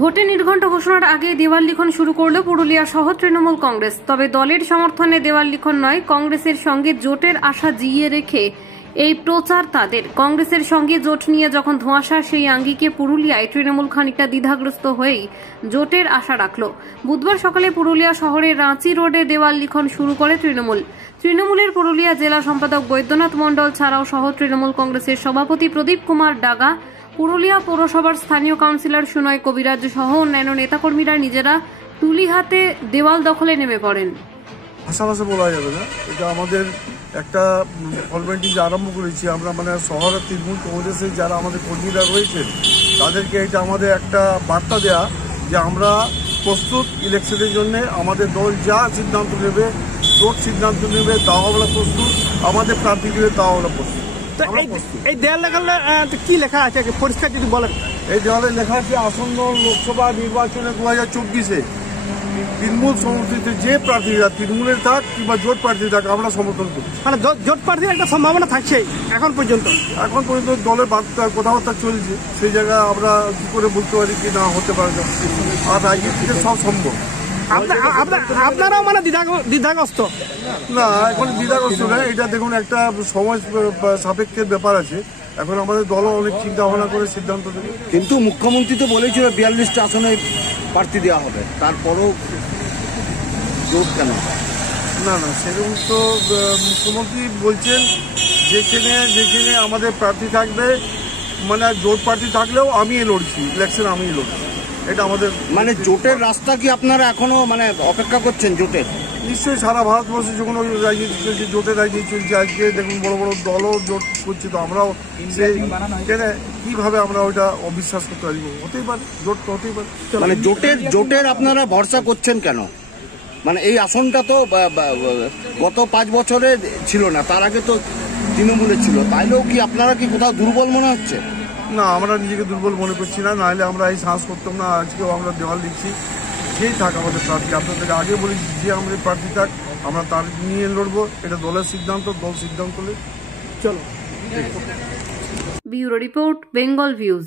ভোটে নির্ঘণ্ট ঘোষণার আগে দেওয়াল লিখন শুরু করল পুরুলিয়া সহ তৃণমূল কংগ্রেস। তবে দলের সমর্থনে দেওয়াল লিখন নয়, কংগ্রেসের সঙ্গে জোটের আশা জিইয়ে রেখে এই প্রচার তাদের। কংগ্রেসের সঙ্গে জোট নিয়ে যখন ধোঁয়াশা, সেই আঙ্গিকে পুরুলিয়ায় তৃণমূল খানিকটা দ্বিধাগ্রস্ত হয়েই জোটের আশা রাখল। বুধবার সকালে পুরুলিয়া শহরের রাঁচি রোডে দেওয়াল লিখন শুরু করে তৃণমূলের পুরুলিয়া জেলা সম্পাদক বৈদ্যনাথ মণ্ডল ছাড়াও সহ তৃণমূল কংগ্রেসের সভাপতি প্রদীপ কুমার ডাগা, পুরুলিয়া পৌরসভার স্থানীয় কাউন্সিলর সুনয় কবিরাজ সহ অন্যান্য নেতাকর্মীরা নিজেরা তুলি হাতে দেওয়াল দখলে নেমে পড়েন। ভাষা বলা যাবে না, এটা আমাদের একটা ফর্মালিটি যে আরম্ভ করেছি আমরা, মানে শহরের তৃণমূল কংগ্রেসের যারা আমাদের কর্মীরা রয়েছেন তাদেরকে এটা আমাদের একটা বার্তা দেয়া যে আমরা প্রস্তুত ইলেকশনের জন্য। আমাদের দল যা সিদ্ধান্ত নেবে, জোট সিদ্ধান্ত নেবে, তাও আমরা প্রস্তুত। আমাদের প্রার্থী দেবে, তাও আমরা প্রস্তুত। এই দেওয়াল লেখালে কি লেখা আছে পরিষ্কার যদি বলেন? এই দেওয়ালে লেখা আছে আসন্ন লোকসভা নির্বাচনে 2024-এ তৃণমূল সমর্থিত যে প্রার্থীরা তৃণমূলের থাক কিংবা জোট প্রার্থী থাক আমরা সমর্থন করি। মানে জোট প্রার্থীর একটা সম্ভাবনা থাকছে এখন পর্যন্ত দলের কথাবার্তা চলছে, সেই জায়গায় আমরা কি করে বলতে পারি কি না হতে পারে। আর রাজনীতিতে সব সম্ভব। আপনারাও মানে দ্বিধাগ্রস্ত? না, এখন দ্বিধাগ্রস্ত না। এটা দেখুন একটা সময় সাপেক্ষের ব্যাপার আছে। এখন আমাদের দলও অনেক চিন্তা ভাবনা করে সিদ্ধান্ত দেবে। কিন্তু মুখ্যমন্ত্রী তো বলেছিল 42টা আসনে প্রার্থী দেওয়া হবে, তারপরও জোট কেন? না, সেরকম তো মুখ্যমন্ত্রী বলছেন যেখানে আমাদের প্রার্থী থাকবে, মানে জোট প্রার্থী থাকলেও আমি লড়ছি, ইলেকশন আমি লড়ছি। এটা আমাদের মানে জোটের রাস্তা কি আপনারা এখনো মানে অপেক্ষা করছেন জোটের? নিশ্চয়ই সারা ভারতবর্ষে যখন ওই রাজনীতি চলছে, জোটের রাজনীতি চলছে। আজকে দেখুন বড় বড় দলও জোট করছে, তো আমরাও কিভাবে আমরা ওইটা অবিশ্বাস করতে পারি? হতেই পারে, জোট তো হতেই পারে। মানে জোটের আপনারা ভরসা করছেন কেন? মানে এই আসনটা তো গত 5 বছরে ছিল না, তার আগে তো তৃণমূলে ছিল। তাইলেও কি আপনারা কি কোথাও দুর্বল মনে হচ্ছে? না, আমরা নিজেকে দুর্বল মনে করছি না, নাহলে আমরা এই সাহস করতাম না। আজকেও আমরা দেওয়াল লিখছি, যেই থাক আমাদের প্রার্থী। আপনাদের আগে বলেছি যে আমাদের প্রার্থী থাক, আমরা তার নিয়ে লড়বো। এটা দলের সিদ্ধান্ত, দল সিদ্ধান্ত নেবে। চলো। Bureau report, Bengal views.